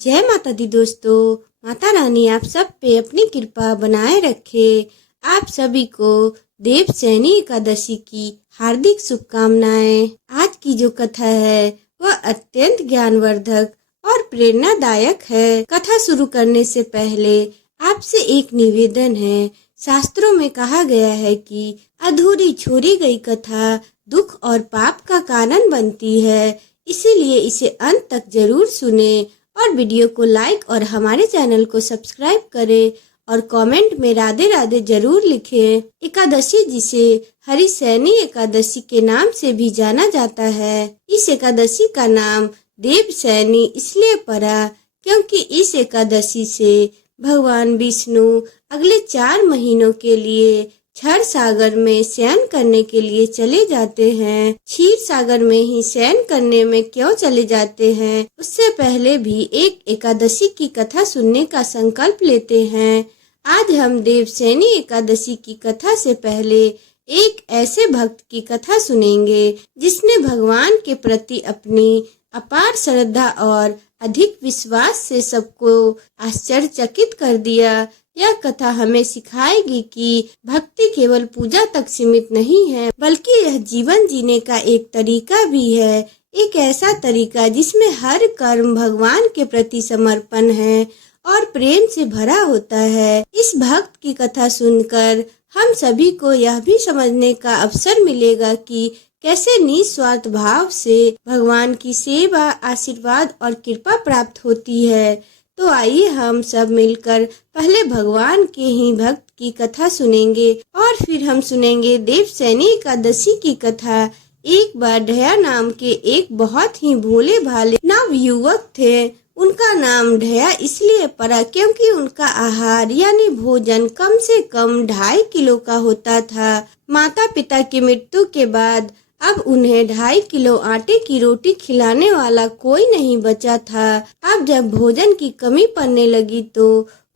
जय माता दी दोस्तों। माता रानी आप सब पे अपनी कृपा बनाए रखे। आप सभी को देवशयनी एकादशी की हार्दिक शुभकामनाएं। आज की जो कथा है वह अत्यंत ज्ञानवर्धक और प्रेरणादायक है। कथा शुरू करने से पहले आपसे एक निवेदन है। शास्त्रों में कहा गया है कि अधूरी छोड़ी गई कथा दुख और पाप का कारण बनती है, इसीलिए इसे अंत तक जरूर सुने और वीडियो को लाइक और हमारे चैनल को सब्सक्राइब करें और कमेंट में राधे राधे जरूर लिखें। एकादशी जिसे हरिशयनी एकादशी के नाम से भी जाना जाता है। इस एकादशी का नाम देवशयनी इसलिए पड़ा क्योंकि इस एकादशी से भगवान विष्णु अगले 4 महीनों के लिए क्षीर सागर में शयन करने के लिए चले जाते हैं। क्षीर सागर में ही शयन करने में क्यों चले जाते हैं, उससे पहले भी एक एकादशी की कथा सुनने का संकल्प लेते हैं। आज हम देवशयनी एकादशी की कथा से पहले एक ऐसे भक्त की कथा सुनेंगे जिसने भगवान के प्रति अपनी अपार श्रद्धा और अधिक विश्वास से सबको आश्चर्यचकित कर दिया। यह कथा हमें सिखाएगी कि भक्ति केवल पूजा तक सीमित नहीं है, बल्कि यह जीवन जीने का एक तरीका भी है। एक ऐसा तरीका जिसमें हर कर्म भगवान के प्रति समर्पण है और प्रेम से भरा होता है। इस भक्त की कथा सुनकर हम सभी को यह भी समझने का अवसर मिलेगा कि कैसे निस्वार्थ भाव से भगवान की सेवा, आशीर्वाद और कृपा प्राप्त होती है। तो आइए हम सब मिलकर पहले भगवान के ही भक्त की कथा सुनेंगे और फिर हम सुनेंगे देवशयनी एकादशी की कथा। एक बार ढया नाम के एक बहुत ही भोले भाले नवयुवक थे। उनका नाम ढया इसलिए पड़ा क्योंकि उनका आहार यानी भोजन कम से कम 2.5 किलो का होता था। माता पिता की मृत्यु के बाद अब उन्हें 2.5 किलो आटे की रोटी खिलाने वाला कोई नहीं बचा था। अब जब भोजन की कमी पड़ने लगी तो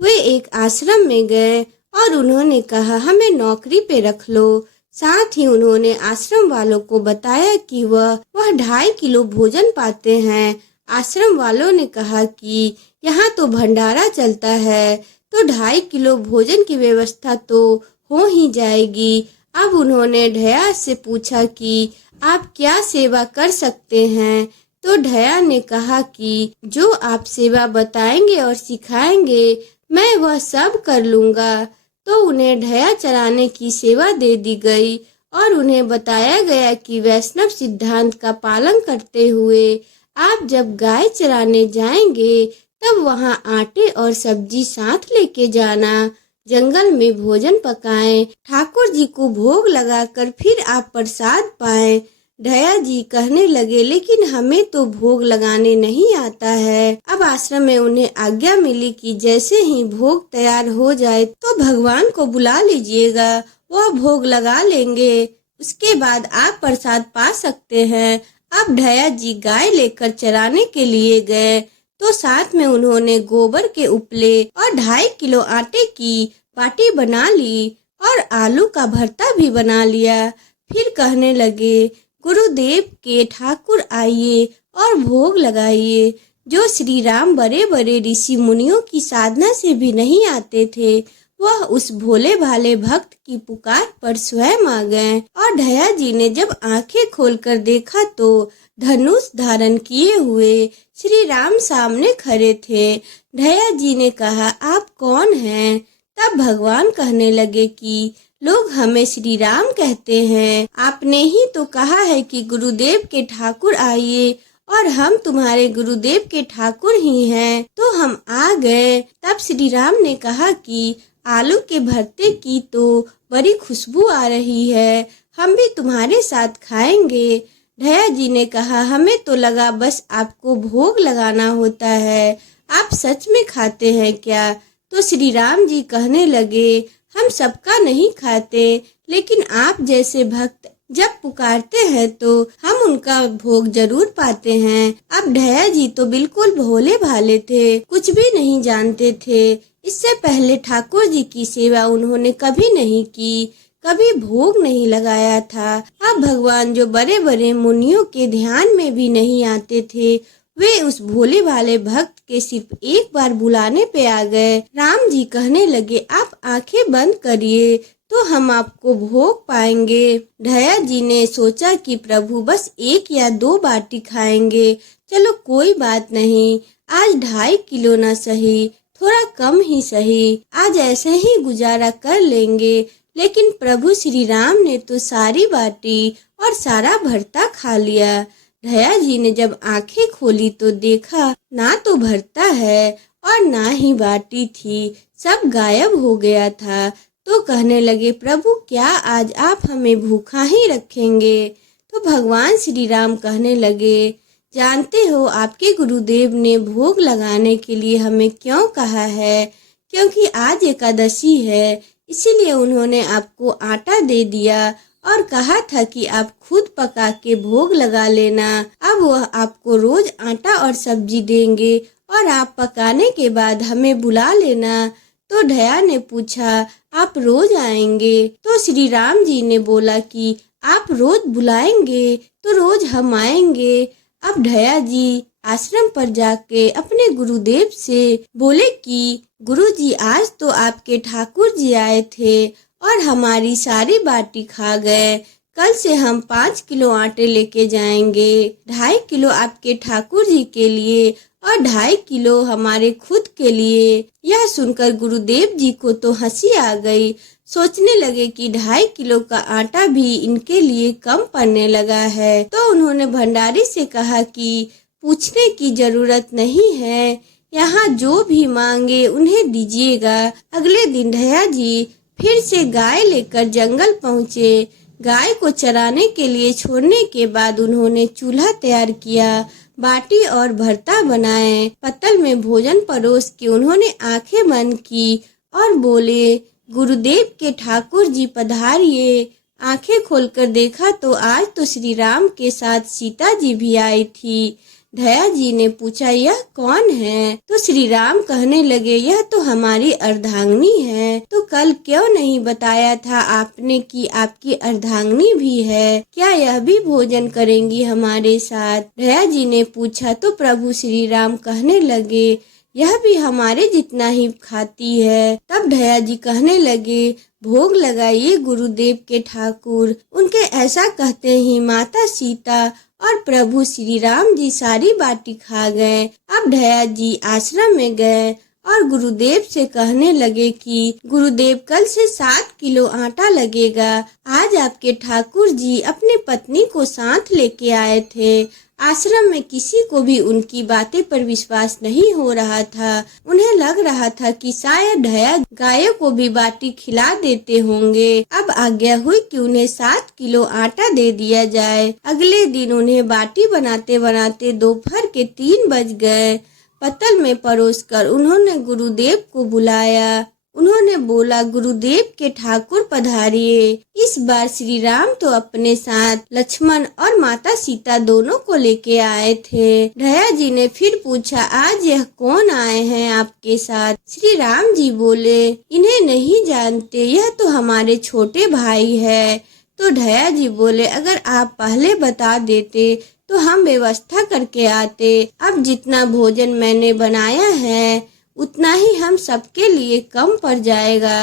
वे एक आश्रम में गए और उन्होंने कहा, हमें नौकरी पे रख लो। साथ ही उन्होंने आश्रम वालों को बताया कि वह 2.5 किलो भोजन पाते हैं। आश्रम वालों ने कहा कि यहाँ तो भंडारा चलता है, तो 2.5 किलो भोजन की व्यवस्था तो हो ही जाएगी। अब उन्होंने ढया से पूछा कि आप क्या सेवा कर सकते हैं, तो ढया ने कहा कि जो आप सेवा बताएंगे और सिखाएंगे मैं वह सब कर लूँगा। तो उन्हें ढया चराने की सेवा दे दी गई और उन्हें बताया गया कि वैष्णव सिद्धांत का पालन करते हुए आप जब गाय चराने जाएंगे तब वहाँ आटे और सब्जी साथ लेके जाना। जंगल में भोजन पकाएं, ठाकुर जी को भोग लगाकर फिर आप प्रसाद पाएं। ढया जी कहने लगे, लेकिन हमें तो भोग लगाने नहीं आता है। अब आश्रम में उन्हें आज्ञा मिली कि जैसे ही भोग तैयार हो जाए तो भगवान को बुला लीजिएगा, वह भोग लगा लेंगे, उसके बाद आप प्रसाद पा सकते हैं। अब ढया जी गाय लेकर चराने के लिए गए तो साथ में उन्होंने गोबर के उपले और 2.5 किलो आटे की बाटी बना ली और आलू का भरता भी बना लिया। फिर कहने लगे, गुरुदेव के ठाकुर आइए और भोग लगाइए। जो श्री राम बड़े बड़े ऋषि मुनियों की साधना से भी नहीं आते थे, वह उस भोले भाले भक्त की पुकार पर स्वयं आ गए। और ढया जी ने जब आंखें खोलकर देखा तो धनुष धारण किए हुए श्री राम सामने खड़े थे। ढया जी ने कहा, आप कौन हैं? तब भगवान कहने लगे कि लोग हमें श्री राम कहते हैं। आपने ही तो कहा है कि गुरुदेव के ठाकुर आइए और हम तुम्हारे गुरुदेव के ठाकुर ही हैं, तो हम आ गए। तब श्री राम ने कहा कि आलू के भरते की तो बड़ी खुशबू आ रही है, हम भी तुम्हारे साथ खाएंगे। ढया जी ने कहा, हमें तो लगा बस आपको भोग लगाना होता है, आप सच में खाते हैं क्या? तो श्री राम जी कहने लगे, हम सबका नहीं खाते, लेकिन आप जैसे भक्त जब पुकारते हैं तो हम उनका भोग जरूर पाते हैं। अब ढया जी तो बिल्कुल भोले भाले थे, कुछ भी नहीं जानते थे। इससे पहले ठाकुर जी की सेवा उन्होंने कभी नहीं की, कभी भोग नहीं लगाया था। अब भगवान जो बड़े बड़े मुनियों के ध्यान में भी नहीं आते थे, वे उस भोले भाले भक्त के सिर्फ एक बार बुलाने पे आ गए। राम जी कहने लगे, आप आंखें बंद करिए तो हम आपको भोग पाएंगे। ढया जी ने सोचा कि प्रभु बस 1 या 2 बाटी खाएंगे, चलो कोई बात नहीं, आज 2.5 किलो न सही, थोड़ा कम ही सही, आज ऐसे ही गुजारा कर लेंगे। लेकिन प्रभु श्री राम ने तो सारी बाटी और सारा भरता खा लिया। ढया जी ने जब आंखें खोली तो देखा ना तो भरता है और ना ही बाटी थी, सब गायब हो गया था। तो कहने लगे, प्रभु क्या आज आप हमें भूखा ही रखेंगे? तो भगवान श्री राम कहने लगे, जानते हो आपके गुरुदेव ने भोग लगाने के लिए हमें क्यों कहा है? क्योंकि आज एकादशी है, इसीलिए उन्होंने आपको आटा दे दिया और कहा था कि आप खुद पका के भोग लगा लेना। अब वह आपको रोज आटा और सब्जी देंगे और आप पकाने के बाद हमें बुला लेना। तो ढया ने पूछा, आप रोज आएंगे? तो श्री राम जी ने बोला कि आप रोज बुलाएंगे तो रोज हम आएंगे। अब ढया जी आश्रम पर जाके अपने गुरुदेव से बोले कि गुरुजी, आज तो आपके ठाकुर जी आए थे और हमारी सारी बाटी खा गए। कल से हम 5 किलो आटे लेके जाएंगे, 2.5 किलो आपके ठाकुर जी के लिए और 2.5 किलो हमारे खुद के लिए। यह सुनकर गुरुदेव जी को तो हंसी आ गई। सोचने लगे कि 2.5 किलो का आटा भी इनके लिए कम पड़ने लगा है। तो उन्होंने भंडारी से कहा कि पूछने की जरूरत नहीं है, यहाँ जो भी मांगे उन्हें दीजिएगा। अगले दिन ढया जी फिर से गाय लेकर जंगल पहुँचे। गाय को चराने के लिए छोड़ने के बाद उन्होंने चूल्हा तैयार किया, बाटी और भरता बनाए। पत्तल में भोजन परोस के उन्होंने आंखें बंद की और बोले, गुरुदेव के ठाकुर जी पधारिए। आंखें खोलकर देखा तो आज तो श्री राम के साथ सीता जी भी आई थी। ढया जी ने पूछा, यह कौन है? तो श्री राम कहने लगे, यह तो हमारी अर्धांगिनी है। तो कल क्यों नहीं बताया था आपने कि आपकी अर्धांगिनी भी है? क्या यह भी भोजन करेंगी हमारे साथ? ढया जी ने पूछा तो प्रभु श्री राम कहने लगे, यह भी हमारे जितना ही खाती है। तब ढया जी कहने लगे, भोग लगाइए गुरुदेव के ठाकुर। उनके ऐसा कहते ही माता सीता और प्रभु श्री राम जी सारी बाटी खा गए। अब ढया जी आश्रम में गए और गुरुदेव से कहने लगे कि गुरुदेव, कल से 7 किलो आटा लगेगा। आज आपके ठाकुर जी अपनी पत्नी को साथ लेके आए थे। आश्रम में किसी को भी उनकी बातें पर विश्वास नहीं हो रहा था। उन्हें लग रहा था कि शायद ढया गायों को भी बाटी खिला देते होंगे। अब आज्ञा हुई कि उन्हें 7 किलो आटा दे दिया जाए। अगले दिन उन्हें बाटी बनाते बनाते दोपहर के 3 बज गए। पत्तल में परोसकर उन्होंने गुरुदेव को बुलाया। उन्होंने बोला, गुरुदेव के ठाकुर पधारिए। इस बार श्री राम तो अपने साथ लक्ष्मण और माता सीता दोनों को लेके आए थे। ढया जी ने फिर पूछा, आज यह कौन आए हैं आपके साथ? श्री राम जी बोले, इन्हें नहीं जानते, यह तो हमारे छोटे भाई है। तो ढया जी बोले, अगर आप पहले बता देते तो हम व्यवस्था करके आते। अब जितना भोजन मैंने बनाया है उतना ही हम सबके लिए कम पड़ जाएगा।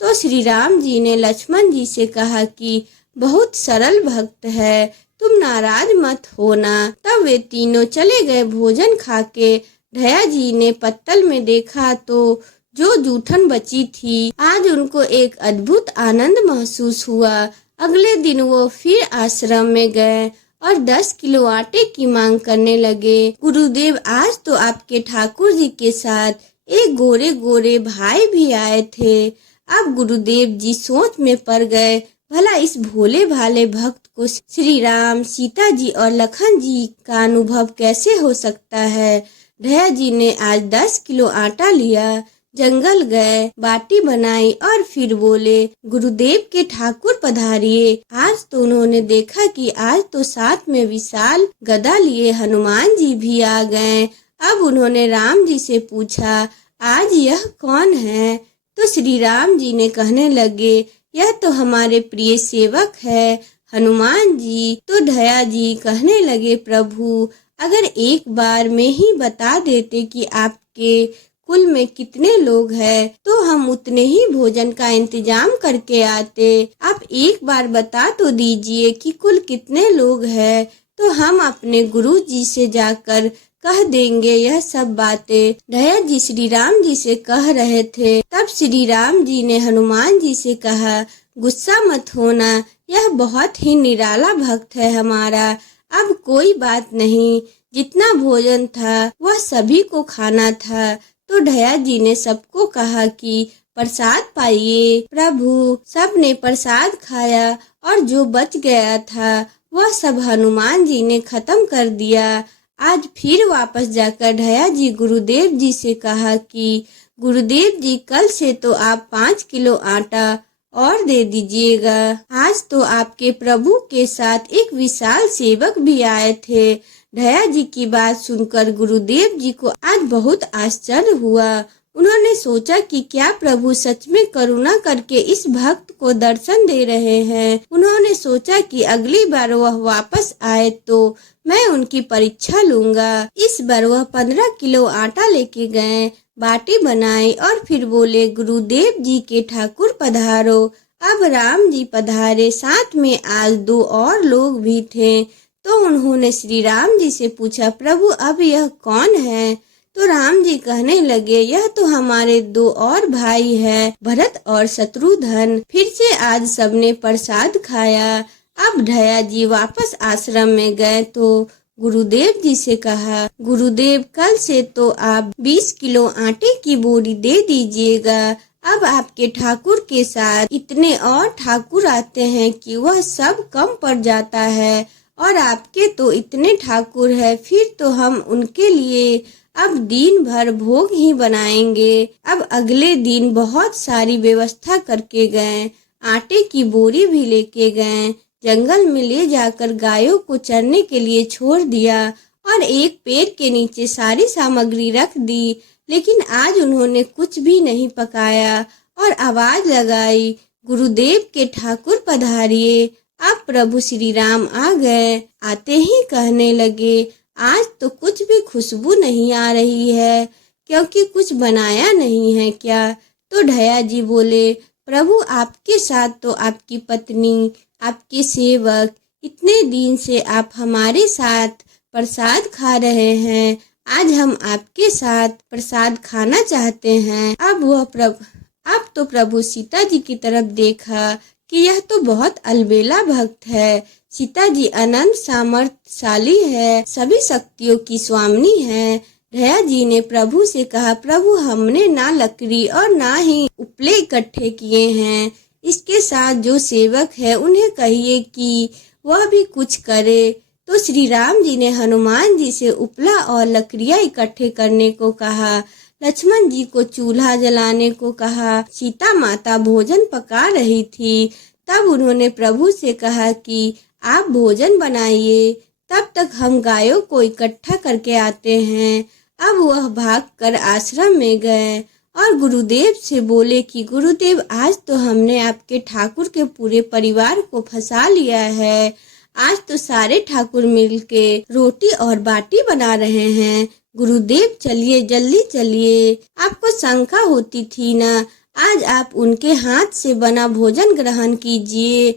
तो श्री राम जी ने लक्ष्मण जी से कहा कि बहुत सरल भक्त है, तुम नाराज मत होना। तब वे तीनों चले गए भोजन खा के। ढया जी ने पत्तल में देखा तो जो जूठन बची थी, आज उनको एक अद्भुत आनंद महसूस हुआ। अगले दिन वो फिर आश्रम में गए और 10 किलो आटे की मांग करने लगे। गुरुदेव, आज तो आपके ठाकुर जी के साथ एक गोरे गोरे भाई भी आए थे। अब गुरुदेव जी सोच में पड़ गए, भला इस भोले भाले भक्त को श्री राम, सीता जी और लखन जी का अनुभव कैसे हो सकता है। ढया जी ने आज 10 किलो आटा लिया, जंगल गए, बाटी बनाई और फिर बोले, गुरुदेव के ठाकुर पधारिए। आज तो उन्होंने देखा कि आज तो साथ में विशाल गदा लिए हनुमान जी भी आ गए। अब उन्होंने राम जी से पूछा, आज यह कौन है? तो श्री राम जी ने कहने लगे, यह तो हमारे प्रिय सेवक है हनुमान जी। तो ढया जी कहने लगे, प्रभु अगर एक बार में ही बता देते कि आपके कुल में कितने लोग हैं, तो हम उतने ही भोजन का इंतजाम करके आते। आप एक बार बता तो दीजिए कि कुल कितने लोग हैं, तो हम अपने गुरु जी से जाकर कह देंगे यह सब बातें। ढया जी श्री राम जी से कह रहे थे, तब श्री राम जी ने हनुमान जी से कहा, गुस्सा मत होना, यह बहुत ही निराला भक्त है हमारा। अब कोई बात नहीं, जितना भोजन था वह सभी को खाना था। तो ढया जी ने सबको कहा कि प्रसाद पाइए। प्रभु सबने प्रसाद खाया और जो बच गया था वह सब हनुमान जी ने खत्म कर दिया। आज फिर वापस जाकर ढया जी गुरुदेव जी से कहा कि गुरुदेव जी, कल से तो आप 5 किलो आटा और दे दीजिएगा। आज तो आपके प्रभु के साथ एक विशाल सेवक भी आए थे। ढया जी की बात सुनकर गुरुदेव जी को आज बहुत आश्चर्य हुआ। उन्होंने सोचा कि क्या प्रभु सच में करुणा करके इस भक्त को दर्शन दे रहे हैं। उन्होंने सोचा कि अगली बार वह वापस आए तो मैं उनकी परीक्षा लूंगा। इस बार वह 15 किलो आटा लेके गए, बाटी बनाई और फिर बोले, गुरुदेव जी के ठाकुर पधारो। अब राम जी पधारे, साथ में आज 2 और लोग भी थे। तो उन्होंने श्री राम जी से पूछा, प्रभु अब यह कौन है? तो राम जी कहने लगे, यह तो हमारे 2 और भाई है, भरत और शत्रुघ्न। फिर से आज सबने प्रसाद खाया। अब ढया जी वापस आश्रम में गए तो गुरुदेव जी से कहा, गुरुदेव कल से तो आप 20 किलो आटे की बोरी दे दीजिएगा। अब आपके ठाकुर के साथ इतने और ठाकुर आते हैं कि वह सब कम पड़ जाता है, और आपके तो इतने ठाकुर है, फिर तो हम उनके लिए अब दिन भर भोग ही बनाएंगे। अब अगले दिन बहुत सारी व्यवस्था करके गए, आटे की बोरी भी लेके गए, जंगल में ले जाकर गायों को चरने के लिए छोड़ दिया और एक पेड़ के नीचे सारी सामग्री रख दी। लेकिन आज उन्होंने कुछ भी नहीं पकाया और आवाज लगाई, गुरुदेव के ठाकुर पधारिए। अब प्रभु श्री राम आ गए। आते ही कहने लगे, आज तो कुछ भी खुशबू नहीं आ रही है, क्योंकि कुछ बनाया नहीं है क्या? तो ढया जी बोले, प्रभु आपके साथ तो आपकी पत्नी, आपके सेवक, इतने दिन से आप हमारे साथ प्रसाद खा रहे हैं, आज हम आपके साथ प्रसाद खाना चाहते हैं। अब तो प्रभु सीता जी की तरफ देखा कि यह तो बहुत अलबेला भक्त है। सीता जी अनंत सामर्थ्यशाली है, सभी शक्तियों की स्वामिनी है। ढया जी ने प्रभु से कहा, प्रभु हमने ना लकड़ी और ना ही उपले इकट्ठे किए हैं, इसके साथ जो सेवक है उन्हें कहिए कि वह भी कुछ करे। तो श्री राम जी ने हनुमान जी से उपला और लकड़ियां इकट्ठे करने को कहा, लक्ष्मण जी को चूल्हा जलाने को कहा। सीता माता भोजन पका रही थी, तब उन्होंने प्रभु से कहा कि आप भोजन बनाइए, तब तक हम गायों को इकट्ठा करके आते हैं। अब वह भागकर आश्रम में गए और गुरुदेव से बोले कि गुरुदेव, आज तो हमने आपके ठाकुर के पूरे परिवार को फंसा लिया है। आज तो सारे ठाकुर मिलके रोटी और बाटी बना रहे हैं। गुरुदेव चलिए, जल्दी चलिए, आपको शंका होती थी ना, आज आप उनके हाथ से बना भोजन ग्रहण कीजिए।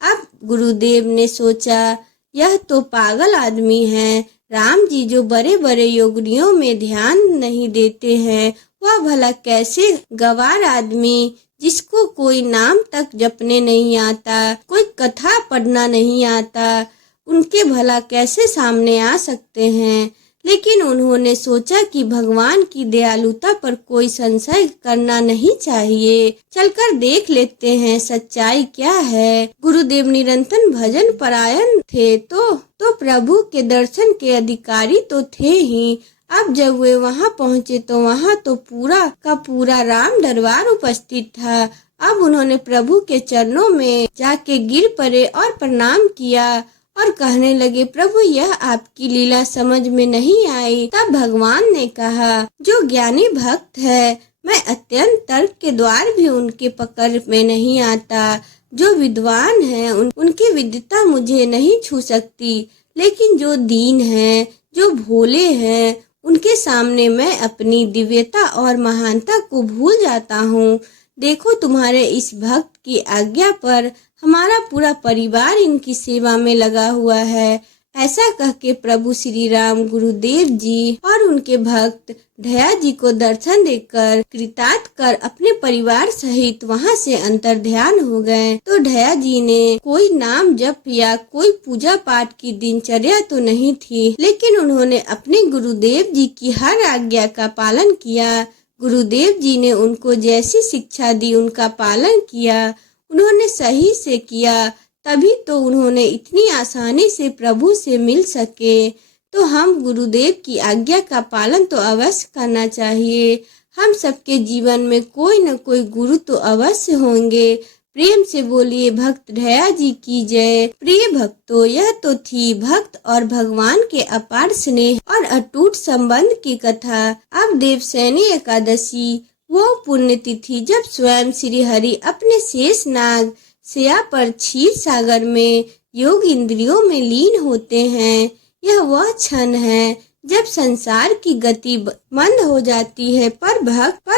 अब गुरुदेव ने सोचा, यह तो पागल आदमी है। राम जी जो बड़े बड़े योगियों में ध्यान नहीं देते हैं, वह भला कैसे गवार आदमी जिसको कोई नाम तक जपने नहीं आता, कोई कथा पढ़ना नहीं आता, उनके भला कैसे सामने आ सकते हैं। लेकिन उन्होंने सोचा कि भगवान की दयालुता पर कोई संशय करना नहीं चाहिए, चलकर देख लेते हैं सच्चाई क्या है। गुरुदेव निरंतर भजन परायण थे तो प्रभु के दर्शन के अधिकारी तो थे ही। अब जब वे वहां पहुंचे तो वहां तो पूरा का पूरा राम दरबार उपस्थित था। अब उन्होंने प्रभु के चरणों में जाके गिर पड़े और प्रणाम किया और कहने लगे, प्रभु यह आपकी लीला समझ में नहीं आई। तब भगवान ने कहा, जो ज्ञानी भक्त है, मैं अत्यंत तर्क के द्वार भी उनके पकड़ में नहीं आता। जो विद्वान है उनकी विद्वता मुझे नहीं छू सकती, लेकिन जो दीन है, जो भोले हैं उनके सामने मैं अपनी दिव्यता और महानता को भूल जाता हूँ। देखो, तुम्हारे इस भक्त की आज्ञा पर हमारा पूरा परिवार इनकी सेवा में लगा हुआ है। ऐसा कह के प्रभु श्री राम गुरुदेव जी और उनके भक्त ढया जी को दर्शन देकर कृतार्थ कर अपने परिवार सहित वहां से अंतर ध्यान हो गए। तो ढया जी ने कोई नाम जप या कोई पूजा पाठ की दिनचर्या तो नहीं थी, लेकिन उन्होंने अपने गुरुदेव जी की हर आज्ञा का पालन किया। गुरुदेव जी ने उनको जैसी शिक्षा दी उनका पालन किया। उन्होंने सही से किया, तभी तो उन्होंने इतनी आसानी से प्रभु से मिल सके। तो हम गुरुदेव की आज्ञा का पालन तो अवश्य करना चाहिए। हम सबके जीवन में कोई न कोई गुरु तो अवश्य होंगे। प्रेम से बोलिए भक्त ढया जी की जय। प्रिय भक्तों, यह तो थी भक्त और भगवान के अपार स्नेह और अटूट संबंध की कथा। अब देवसैनी एकादशी वो पुण्य तिथि जब स्वयं श्री हरि अपने शेष नाग शया पर क्षीर सागर में योग इंद्रियों में लीन होते हैं। यह वह क्षण है जब संसार की गति मंद हो जाती है, पर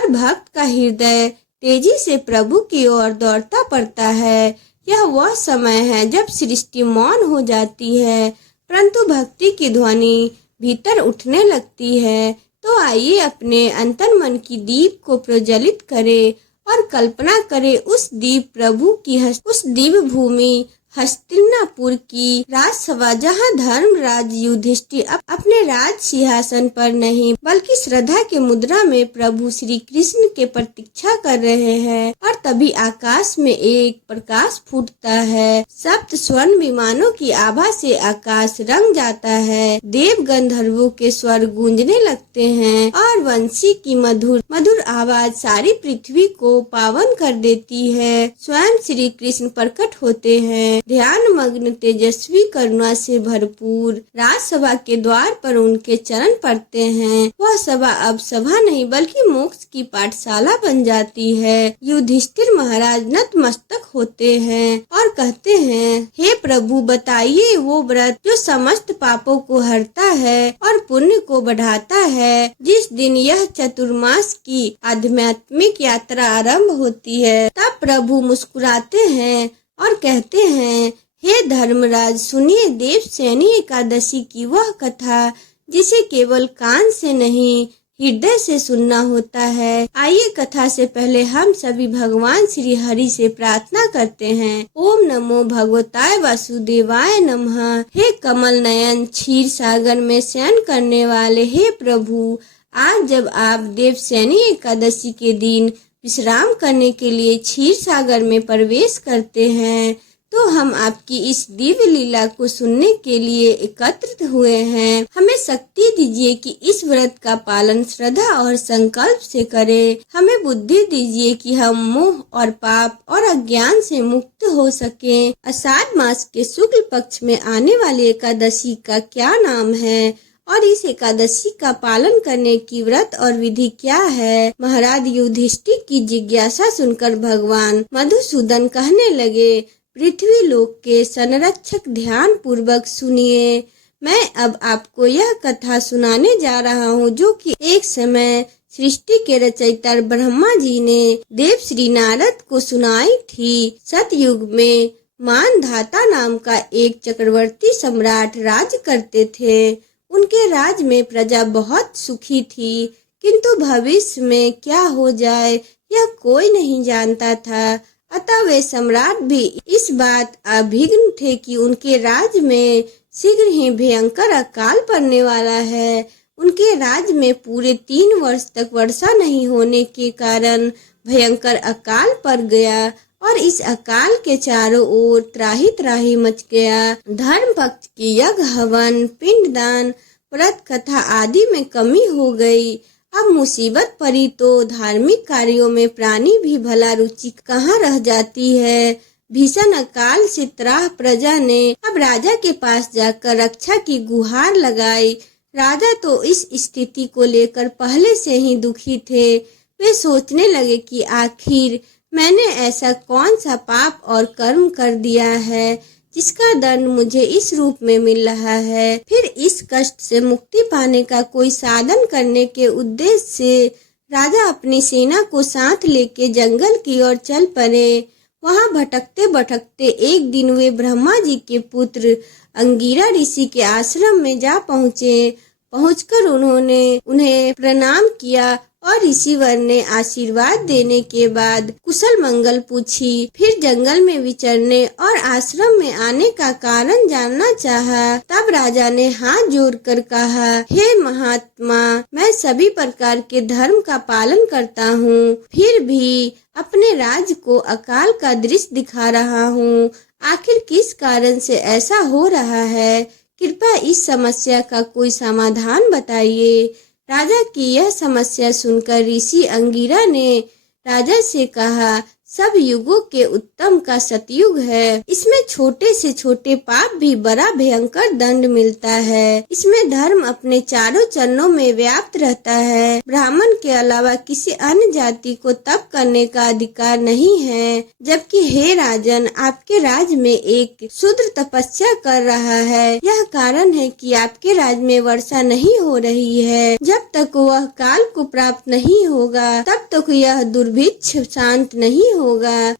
भक्त का हृदय तेजी से प्रभु की ओर दौड़ता पड़ता है। यह वह समय है जब सृष्टि मौन हो जाती है, परंतु भक्ति की ध्वनि भीतर उठने लगती है। तो आइए अपने अंतर मन की दीप को प्रज्वलित करें और कल्पना करें उस दीप प्रभु की उस दिव्य भूमि हस्तिनापुर की राजसभा, जहाँ धर्मराज युधिष्ठिर अपने राज सिंहासन पर नहीं बल्कि श्रद्धा के मुद्रा में प्रभु श्री कृष्ण के प्रतीक्षा कर रहे हैं। और तभी आकाश में एक प्रकाश फूटता है। सप्त स्वर्ण विमानों की आभा से आकाश रंग जाता है। देव गंधर्वों के स्वर गूंजने लगते हैं और वंशी की मधुर मधुर आवाज सारी पृथ्वी को पावन कर देती है। स्वयं श्री कृष्ण प्रकट होते हैं। ध्यान मग्न तेजस्वी करुणा से भरपूर राजसभा के द्वार पर उनके चरण पड़ते हैं। वह सभा अब सभा नहीं बल्कि मोक्ष की पाठशाला बन जाती है। युधिष्ठिर महाराज नतमस्तक होते हैं और कहते हैं, हे प्रभु, बताइए वो व्रत जो समस्त पापों को हरता है और पुण्य को बढ़ाता है। जिस दिन यह चतुर्मास की आध्यात्मिक यात्रा आरंभ होती है, तब प्रभु मुस्कुराते हैं और कहते हैं, हे धर्मराज, सुनिए देवसैनी एकादशी की वह कथा जिसे केवल कान से नहीं हृदय से सुनना होता है। आइए कथा से पहले हम सभी भगवान श्री हरि से प्रार्थना करते हैं। ओम नमो भगवताय वासुदेवाय नमः। हे कमल नयन क्षीर सागर में शयन करने वाले हे प्रभु, आज जब आप देवसैनी एकादशी के दिन विश्राम करने के लिए क्षीर सागर में प्रवेश करते हैं, तो हम आपकी इस दिव्य लीला को सुनने के लिए एकत्रित हुए हैं। हमें शक्ति दीजिए कि इस व्रत का पालन श्रद्धा और संकल्प से करें। हमें बुद्धि दीजिए कि हम मोह और पाप और अज्ञान से मुक्त हो सकें। आषाढ़ मास के शुक्ल पक्ष में आने वाली एकादशी का क्या नाम है और इस एकादशी का पालन करने की व्रत और विधि क्या है? महाराज युधिष्ठिर की जिज्ञासा सुनकर भगवान मधुसूदन कहने लगे, पृथ्वी लोक के संरक्षक, ध्यान पूर्वक सुनिए। मैं अब आपको यह कथा सुनाने जा रहा हूँ जो कि एक समय सृष्टि के रचयिता ब्रह्मा जी ने देव श्री नारद को सुनाई थी। सतयुग में मानधाता नाम का एक चक्रवर्ती सम्राट राज करते थे। उनके राज में प्रजा बहुत सुखी थी, किंतु भविष्य में क्या हो जाए यह कोई नहीं जानता था। अतः वे सम्राट भी इस बात अभिज्ञ थे कि उनके राज में शीघ्र ही भयंकर अकाल पड़ने वाला है। उनके राज में पूरे 3 वर्ष तक वर्षा नहीं होने के कारण भयंकर अकाल पड़ गया और इस अकाल के चारों ओर त्राही त्राही मच गया। धर्म भक्त की यज्ञ, हवन, पिंडदान, व्रत कथा आदि में कमी हो गई। अब मुसीबत पड़ी तो धार्मिक कार्यों में प्राणी भी भला रुचि कहाँ रह जाती है। भीषण अकाल से त्राह प्रजा ने अब राजा के पास जाकर रक्षा की गुहार लगाई। राजा तो इस स्थिति को लेकर पहले से ही दुखी थे। वे सोचने लगे कि आखिर मैंने ऐसा कौन सा पाप और कर्म कर दिया है जिसका दंड मुझे इस रूप में मिल रहा है। फिर इस कष्ट से मुक्ति पाने का कोई साधन करने के उद्देश्य से राजा अपनी सेना को साथ लेके जंगल की ओर चल पड़े। वहां भटकते भटकते एक दिन वे ब्रह्मा जी के पुत्र अंगिरा ऋषि के आश्रम में जा पहुँचे। पहुंचकर उन्होंने उन्हें प्रणाम किया और ऋषिवर ने आशीर्वाद देने के बाद कुशल मंगल पूछी। फिर जंगल में विचरने और आश्रम में आने का कारण जानना चाहा। तब राजा ने हाथ जोड़कर कहा, हे महात्मा, मैं सभी प्रकार के धर्म का पालन करता हूँ, फिर भी अपने राज्य को अकाल का दृश्य दिखा रहा हूँ। आखिर किस कारण से ऐसा हो रहा है? कृपया इस समस्या का कोई समाधान बताइए। राजा की यह समस्या सुनकर ऋषि अंगिरा ने राजा से कहा, सब युगों के उत्तम का सतयुग है। इसमें छोटे से छोटे पाप भी बड़ा भयंकर दंड मिलता है। इसमें धर्म अपने चारों चरणों में व्याप्त रहता है। ब्राह्मण के अलावा किसी अन्य जाति को तप करने का अधिकार नहीं है। जबकि हे राजन, आपके राज्य में एक शूद्र तपस्या कर रहा है। यह कारण है कि आपके राज्य में वर्षा नहीं हो रही है। जब तक वह काल को प्राप्त नहीं होगा तब तक यह दुर्भिक्ष शांत नहीं होगा।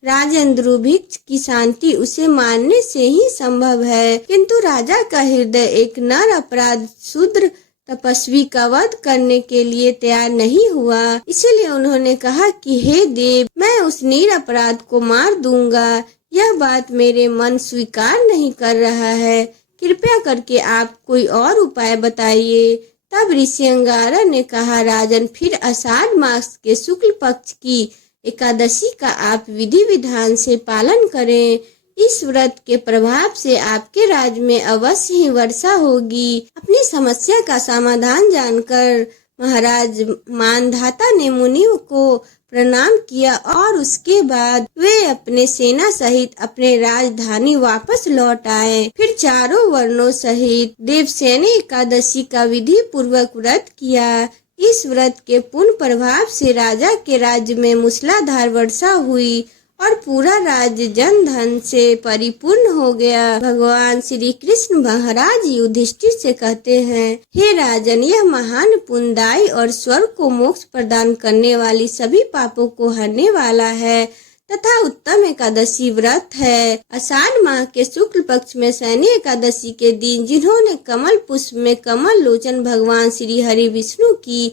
राजन, दुर्भिक्ष की शांति उसे मारने से ही संभव है, किंतु राजा का हृदय एक नर अपराध शूद्र तपस्वी का वध करने के लिए तैयार नहीं हुआ। इसीलिए उन्होंने कहा कि हे देव, मैं उस नीर अपराध को मार दूंगा। यह बात मेरे मन स्वीकार नहीं कर रहा है। कृपया करके आप कोई और उपाय बताइए। तब ऋषि अंगिरा ने कहा, राजन, फिर आषाढ़ मास के शुक्ल पक्ष की एकादशी का आप विधि विधान से पालन करें। इस व्रत के प्रभाव से आपके राज्य में अवश्य ही वर्षा होगी। अपनी समस्या का समाधान जानकर महाराज मानधाता ने मुनि को प्रणाम किया और उसके बाद वे अपने सेना सहित अपने राजधानी वापस लौट आए। फिर चारों वर्णों सहित देवसेनी एकादशी का विधि पूर्वक व्रत किया। इस व्रत के पूर्ण प्रभाव से राजा के राज्य में मूसलाधार वर्षा हुई और पूरा राज्य जन धन से परिपूर्ण हो गया। भगवान श्री कृष्ण महाराज युधिष्ठिर से कहते हैं, हे राजन, यह महान पुण्यदायी और स्वर्ग को मोक्ष प्रदान करने वाली सभी पापों को हरने वाला है तथा उत्तम एकादशी व्रत है। आषाढ़ माह के शुक्ल पक्ष में शयनी एकादशी के दिन जिन्होंने कमल पुष्प में कमल लोचन भगवान श्री हरि विष्णु की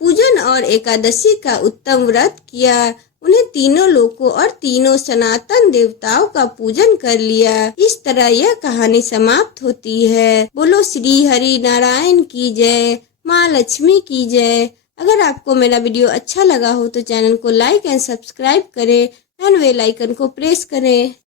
पूजन और एकादशी का उत्तम व्रत किया, उन्हें तीनों लोकों और तीनों सनातन देवताओं का पूजन कर लिया। इस तरह यह कहानी समाप्त होती है। बोलो श्री हरि नारायण की जय, माँ लक्ष्मी की जय। अगर आपको मेरा वीडियो अच्छा लगा हो तो चैनल को लाइक एंड सब्सक्राइब करें एंड बेल आइकन को प्रेस करें।